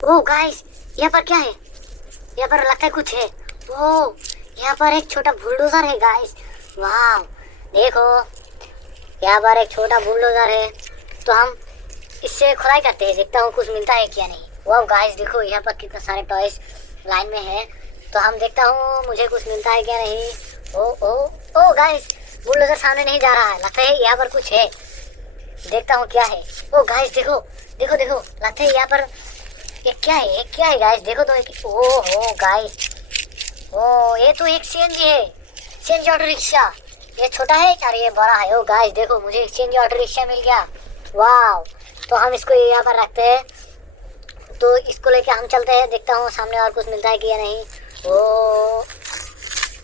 ओ guys, यहाँ पर क्या है? यहाँ पर लगता है कुछ है। ओ, यहाँ पर एक छोटा बुलडोजर है गाइस। वाह, देखो यहाँ पर एक छोटा बुलडोजर है। तो हम इससे खुदाई करते हैं, देखता हूँ कुछ मिलता है क्या नहीं। वाह गाइस, देखो यहाँ पर कितने सारे टॉयज लाइन में है। तो हम देखता हूँ मुझे कुछ मिलता है क्या नहीं। ओ ओ ओ गाइस, बुलडोजर सामने नहीं जा रहा है, लगता है यहाँ पर कुछ है। देखता हूँ क्या है। ओ गाइस, देखो देखो देखो, लगता है यहाँ पर ये क्या है? ये क्या है गाइस? देखो तो ओ हो गाइस, ओ ये तो एक सीएनजी है, सीएनजी ऑटो रिक्शा। ये छोटा है और ये बड़ा है। ओ गाइस देखो, मुझे एक सीएनजी ऑटो रिक्शा मिल गया। वाह, तो हम इसको यहाँ पर रखते हैं। तो इसको लेके हम चलते हैं, देखता हूँ सामने और कुछ मिलता है कि या नहीं।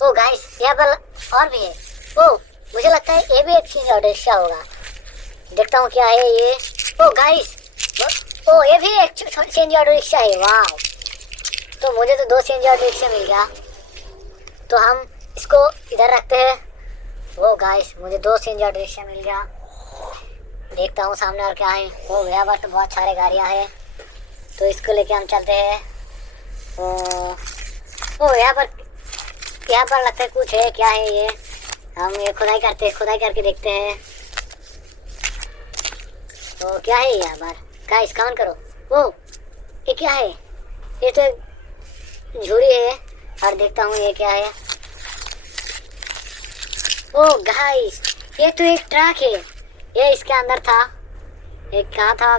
ओ गाइस, यहाँ पर और भी है। ओ, मुझे लगता है ये भी एक सीएनजी ऑटो रिक्शा होगा। देखता हूँ क्या है ये। ओ गाइस, ओ ये भी एक सीएनजी ऑटो रिक्शा है। वाह, तो मुझे तो 2 सीएनजी ऑटो रिक्शा मिल गया। तो हम इसको इधर रखते हैं। वो गाइस, मुझे 2 सीएनजी ऑटो रिक्शा मिल गया। देखता हूँ सामने और क्या है। ओ यहाँ पर तो बहुत सारे गाड़ियाँ हैं, तो इसको लेके हम चलते हैं। ओ यहाँ पर लगता है कुछ है। क्या है ये? हम ये खुदाई करके देखते हैं। तो क्या है यहाँ पर? गाइस कमेंट करो। ओ, ये क्या है? ये तो एक झूरी है। और देखता हूँ ये क्या है। ओ गाइस, ये तो एक ट्रक है। ये इसके अंदर था। ये कहाँ था?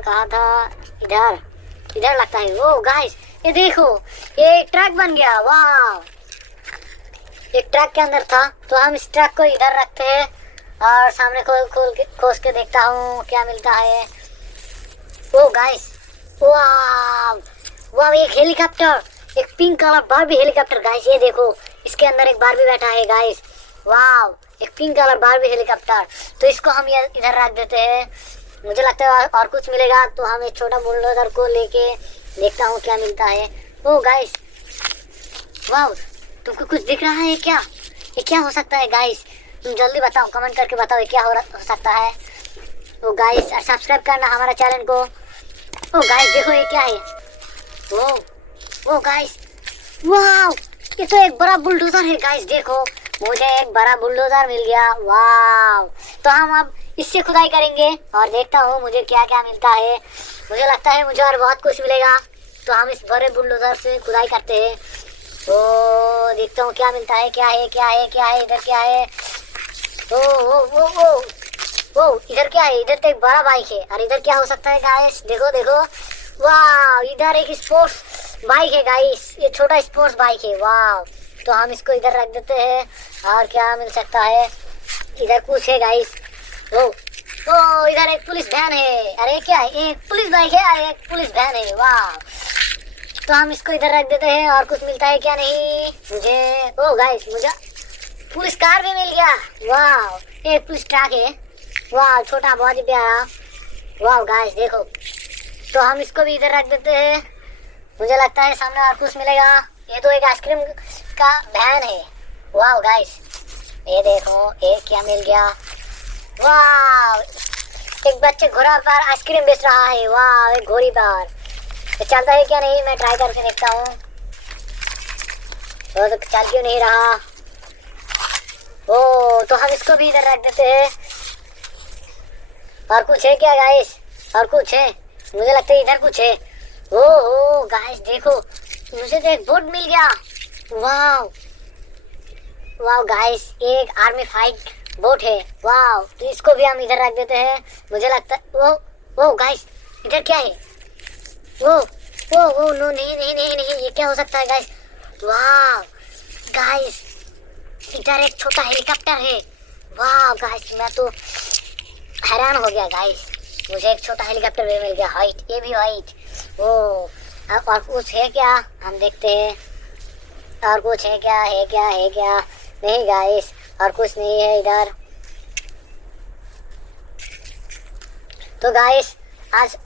इधर लगता है। ओ गाइस, ये देखो, ये एक ट्रक बन गया। वाह, एक ट्रक के अंदर था। तो हम इस ट्रक को इधर रखते हैं और सामने खोज के देखता हूँ क्या मिलता है। ओ गाइस, वाह, एक हेलीकॉप्टर, एक pink colour Barbie helicopter. Guys ये देखो, इसके अंदर एक बारबी बैठा है गाइस। वाह, एक पिंक कलर बारबी हेलीकॉप्टर। तो इसको हम इधर रख देते हैं। मुझे लगता है और कुछ मिलेगा। तो हम एक छोटा बुलडोजर को लेके देखता हूँ क्या मिलता है। ओ गाइस, वाह, तुमको कुछ दिख रहा है क्या? ये क्या हो सकता है गाइस? तुम जल्दी बताओ, कमेंट करके बताओ ये क्या हो सकता है। ओ गाइस, सब्सक्राइब करना हमारा चैनल को। ओ गाइस देखो, ये क्या है? ओ गाइस, वाह, ये तो एक बड़ा बुलडोजर है गाइस। देखो, मुझे एक बड़ा बुलडोजर मिल गया। वाह, तो हम अब इससे खुदाई करेंगे और देखता हूँ मुझे क्या क्या मिलता है। मुझे लगता है मुझे और बहुत कुछ मिलेगा। तो हम इस बड़े बुलडोजर से खुदाई करते हैं। तो देखता हूँ क्या मिलता है। क्या है? इधर क्या है? ओ इधर क्या है? इधर तो एक बड़ा बाइक है। और इधर क्या हो सकता है गाइस? देखो, वाह, इधर एक स्पोर्ट्स बाइक है गाइस। ये छोटा स्पोर्ट्स बाइक है। वाह, तो हम इसको इधर रख देते हैं। और क्या मिल सकता है? इधर कुछ है गाइस। ओ इधर एक पुलिस वैन है। अरे क्या है? एक पुलिस बाइक है और एक पुलिस वैन है। वाह, तो हम इसको इधर रख देते हैं। और कुछ मिलता है क्या नहीं मुझे? ओ गाइस, मुझे पुलिस कार भी मिल गया। वाह, एक पुलिस ट्रक है। वाह, छोटा, बहुत ही प्यारा। वाह गाइस देखो, तो हम इसको भी इधर रख देते हैं। मुझे लगता है सामने और कुछ मिलेगा। ये तो एक आइसक्रीम का वैन है। वाह गाइस, ये देखो, एक क्या मिल गया। वाह, एक बच्चे घोड़ा पर आइसक्रीम बेच रहा है। वाह, एक घोड़ी पर। तो चलता है क्या नहीं? मैं ट्राई करके देखता हूँ। तो चल क्यों नहीं रहा? ओ, तो हम इसको भी इधर रख देते हैं। और कुछ है क्या गाइस? और कुछ है? मुझे लगता है इधर कुछ है। ओ गाइस देखो, मुझे तो एक बोट मिल गया। वाह गाइस, एक आर्मी फाइट बोट है। वाह, तो इसको भी हम इधर रख देते हैं। मुझे लगता है ओ गाइस, इधर क्या है? नो, नहीं, ये क्या हो सकता है गाइस? वाह गाइस, इधर एक छोटा हेलीकॉप्टर है। वाह गाइस, मैं तो हैरान हो गया गाइस। मुझे एक छोटा हेलीकॉप्टर भी मिल गया, हाइट, ये भी हाइट। और कुछ है क्या? हम देखते हैं। और कुछ है क्या? नहीं गाइस, और कुछ नहीं है इधर। तो गाइस, आज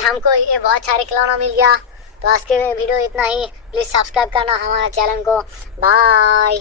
हमको ये बहुत सारे खिलौना मिल गया। तो आज के वीडियो इतना ही। प्लीज़ सब्सक्राइब करना हमारा चैनल को। बाय।